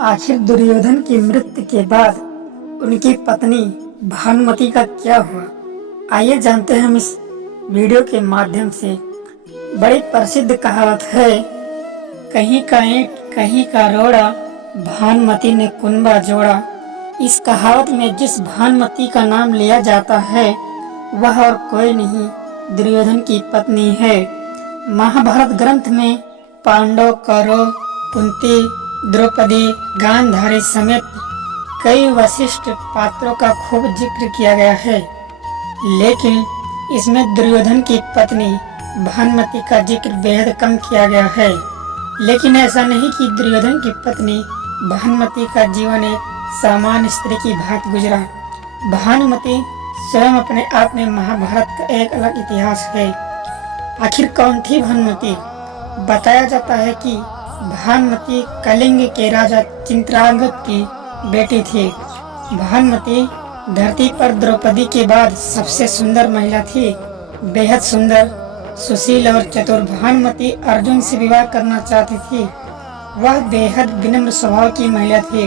आखिर दुर्योधन की मृत्यु के बाद उनकी पत्नी भानुमति का क्या हुआ? आइए जानते हैं हम इस वीडियो के माध्यम से। बड़ी प्रसिद्ध कहावत है, कहीं का ईंट कहीं का रोड़ा, भानुमति ने कुनबा जोड़ा। इस कहावत में जिस भानुमति का नाम लिया जाता है वह और कोई नहीं, दुर्योधन की पत्नी है। महाभारत ग्रंथ में पांडव, कौरव, कुंती, द्रौपदी, गांधारी समेत कई वशिष्ठ पात्रों का खूब जिक्र किया गया है, लेकिन इसमें दुर्योधन की पत्नी भानुमति का जिक्र बेहद कम किया गया है। लेकिन ऐसा नहीं कि दुर्योधन की पत्नी भानुमति का जीवन एक सामान्य स्त्री की भांति गुजरा। भानुमति स्वयं अपने आप में महाभारत का एक अलग इतिहास है। आखिर कौन थी भानुमति? बताया जाता है कि भानुमति कलिंग के राजा चित्रांगद की बेटी थी। भानुमति धरती पर द्रौपदी के बाद सबसे सुंदर महिला थी। बेहद सुंदर, सुशील और चतुर भानुमति अर्जुन से विवाह करना चाहती थी। वह बेहद विनम्र स्वभाव की महिला थी।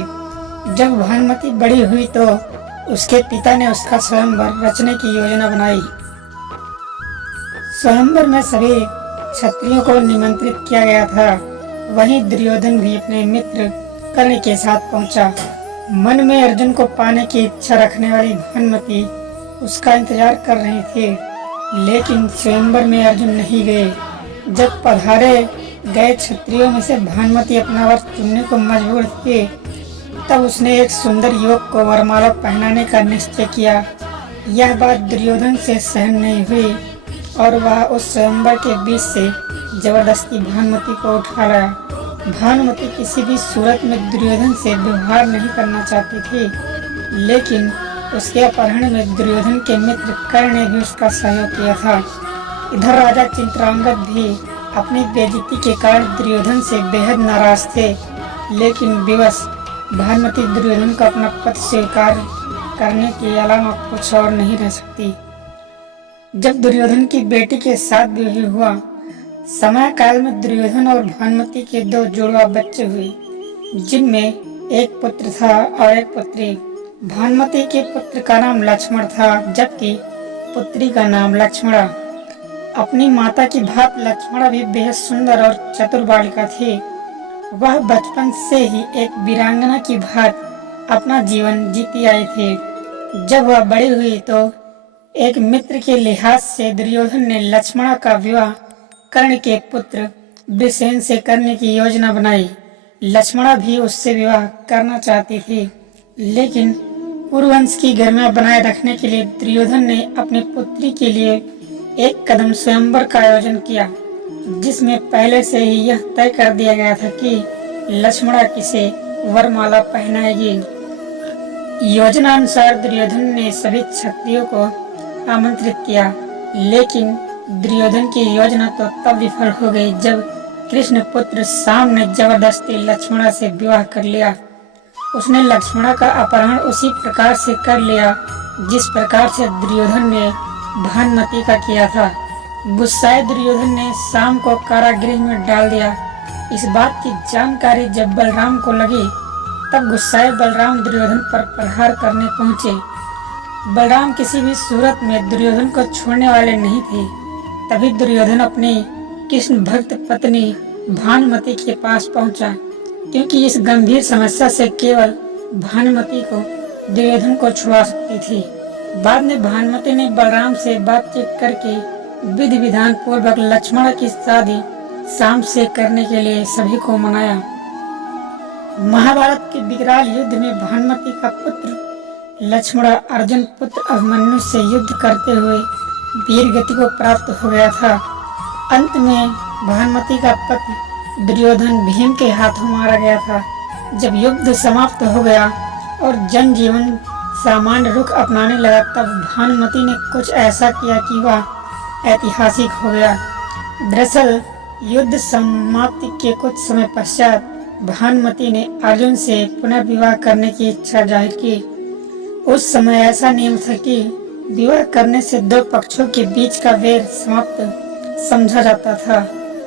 जब भानुमति बड़ी हुई तो उसके पिता ने उसका स्वयंवर रचने की योजना बनाई। स्वयंवर में सभी क्षत्रियों को निमंत्रित किया गया था। वहीं दुर्योधन भी अपने मित्र कर्ण के साथ पहुंचा। मन में अर्जुन को पाने की इच्छा रखने वाली भानुमति उसका इंतजार कर रही थी, लेकिन स्वयंवर में अर्जुन नहीं गए। जब पधारे गए क्षत्रियों में से भानुमति अपना वर चुनने को मजबूर थी, तब उसने एक सुंदर युवक को वरमाला पहनाने का निश्चय किया। यह बात दुर्योधन से सहन नहीं हुई और वह उस स्वयंवर के बीच से जबरदस्ती भानुमति को उठा लाया। भानुमति किसी भी सूरत में दुर्योधन से व्यवहार नहीं करना चाहती थी, लेकिन उसके अपहरण में दुर्योधन के मित्र कर्ण ने भी उसका सहयोग किया था। इधर राजा चित्रांगद भी अपनी बेइज्जती के कारण दुर्योधन से बेहद नाराज थे, लेकिन विवश भानुमति दुर्योधन को अपना पति स्वीकार करने के अलावा कुछ और नहीं रह सकती। जब दुर्योधन की बेटी के साथ विवाह हुआ, समय काल में दुर्योधन और भानुमति के दो जुड़वा बच्चे हुए, जिनमें एक पुत्र था और एक पुत्री। भानुमति के पुत्र का नाम लक्ष्मण था, जबकि पुत्री का नाम लक्ष्मणा। अपनी माता की भांति लक्ष्मणा भी बेहद सुंदर और चतुर बालिका थी। वह बचपन से ही एक वीरांगना की भांति अपना जीवन जीती आई थी। जब वह बड़ी हुई तो एक मित्र के लिहाज से दुर्योधन ने लक्ष्मणा का विवाह कर्ण के पुत्र वृषसेन से करने की योजना बनाई। लक्ष्मणा भी उससे विवाह करना चाहती थी, लेकिन कुरुवंश की गरिमा बनाए रखने के लिए दुर्योधन ने अपनी पुत्री के लिए एक कदम स्वयंवर का आयोजन किया, जिसमें पहले से ही यह तय कर दिया गया था कि लक्ष्मणा किसे वरमाला पहनाएगी। योजना अनुसार दुर्योधन ने सभी क्षत्रियों को आमंत्रित किया, लेकिन दुर्योधन की योजना तो तब विफल हो गई जब कृष्ण पुत्र शाम ने जबरदस्ती लक्ष्मणा से विवाह कर लिया। उसने लक्ष्मणा का अपहरण उसी प्रकार से कर लिया जिस प्रकार से दुर्योधन ने भानुमति का किया था। गुस्साए दुर्योधन ने शाम को कारागृह में डाल दिया। इस बात की जानकारी जब बलराम को लगी, तब गुस्साए बलराम दुर्योधन पर प्रहार करने पहुंचे। बलराम किसी भी सूरत में दुर्योधन को छोड़ने वाले नहीं थे। तभी दुर्योधन अपनी कृष्ण भक्त पत्नी भानुमति के पास पहुंचा, क्योंकि इस गंभीर समस्या से केवल भानुमति को दुर्योधन को छुड़ा सकती थी। बाद में भानुमति ने बलराम से बातचीत करके विधि विधान पूर्वक लक्ष्मण की शादी शाम से करने के लिए सभी को मनाया। महाभारत के विकराल युद्ध में भानुमति का पुत्र लक्ष्मण अर्जुन पुत्र अभिमन्यु से युद्ध करते हुए वीर गति को प्राप्त हो गया था। अंत में भानुमति का पति दुर्योधन भीम के हाथों मारा गया था। जब युद्ध समाप्त हो गया और जनजीवन सामान्य रुख अपनाने लगा, तब भानुमति ने कुछ ऐसा किया कि वह ऐतिहासिक हो गया। दरअसल युद्ध समाप्ति के कुछ समय पश्चात भानुमति ने अर्जुन से पुनर्विवाह करने की इच्छा जाहिर की। उस समय ऐसा नियम था कि विवाह करने से दो पक्षों के बीच का वैर समाप्त समझा जाता था।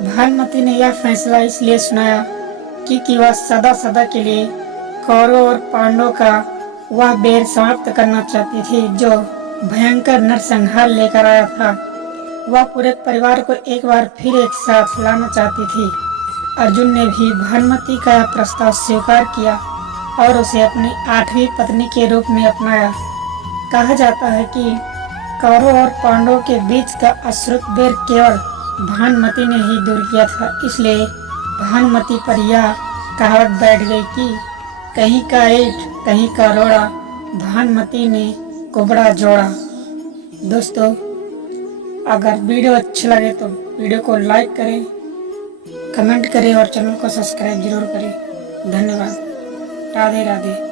भानुमति ने यह फैसला इसलिए सुनाया क्योंकि वह सदा सदा के लिए कौरवों और पांडवों का वह बैर समाप्त करना चाहती थी जो भयंकर नरसंहार लेकर आया था। वह पूरे परिवार को एक बार फिर एक साथ लाना चाहती थी। अर्जुन ने भी भानुमति का प्रस्ताव स्वीकार किया और उसे अपनी 8वीं पत्नी के रूप में अपनाया। कहा जाता है कि कौरवों और पांडवों के बीच का अश्रुत बैर केवल भानुमति ने ही दूर किया था। इसलिए भानुमति पर यह कहावत बैठ गई कि कहीं का ईंट कहीं का रोड़ा, भानुमति ने कुबड़ा जोड़ा। दोस्तों, अगर वीडियो अच्छा लगे तो वीडियो को लाइक करें, कमेंट करें और चैनल को सब्सक्राइब जरूर करें। धन्यवाद। राधे राधे।